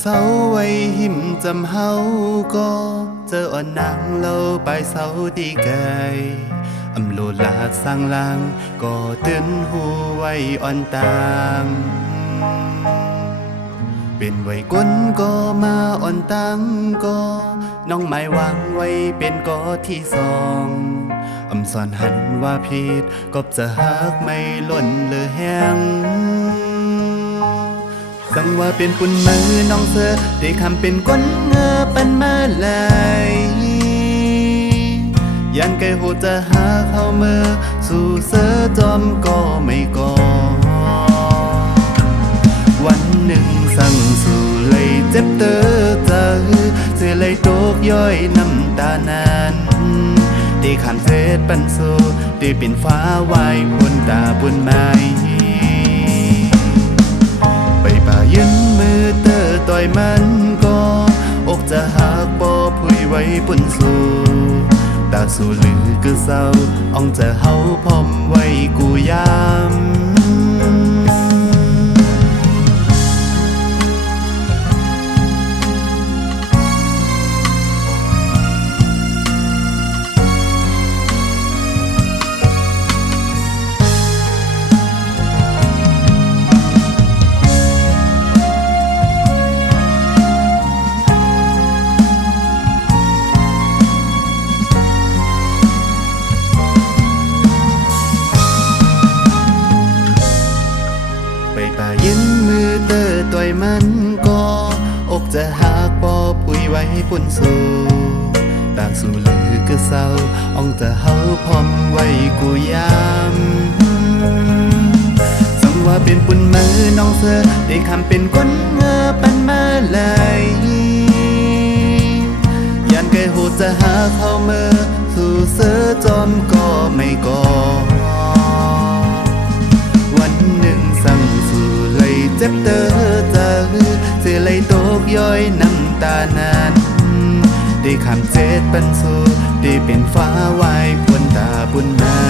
เศร้าไว้หิมจำเฮาก็เจออ่อนนางเราไปเศร้าดีไกลอำโลลาดสร้างลางก็ตื่นหูไว้อ่อนตามเป็นไว้ก้นก็มาอ่อนตังก็น้องหมายวางไว้เป็นก็ที่สองอำสอนหันว่าผิดก็จะหักไม่ล้นเลยแห้งสั่งว่าเป็นปุ่นมือน้องเสือได้คำเป็นก้นเงือปันมาไหลยันไกลหูจะหาเข้ามือสู่เสือจอมก็ไม่ก่อวันหนึ่งสั่งสู่เลยเจ็บเตอเจอเสือเลยตกย้อยน้ำตานั้นได้ขามเศษปันสู่ได้เป็นฟ้าไหวพ้นตาบุญไม้ไปป่ายืนมือเตอต่อยมันก็อกจะหักบ่พุยไว้ปุ่นสู่ตาสู่ลือคือเศร้าอ่องจะเฮาพร้อมไว้กูยามป่ายินมือเตอต่อยมันก็อกจะหักบ่พุยไว้ปุ่นสู่ตาสู่ลือคือเศร้าอ่องจะเฮาพร้อมไว้กูยามสังว่าเป็นปุ่นมือน้องเสือได้คำเป็นก้นเงือปันมาไหลยันไกลหูจะหาเข้ามือสู่เสือจอมก็ไม่ก่อวันหนึ่งสั่งสู่เลยเจ็บเตอเจอเสียเลยตกย้อยน้ำตานั้นได้คำเจ็ดปันสู่ได้เป็นฟ้าไหวพ้นตาบุญไม้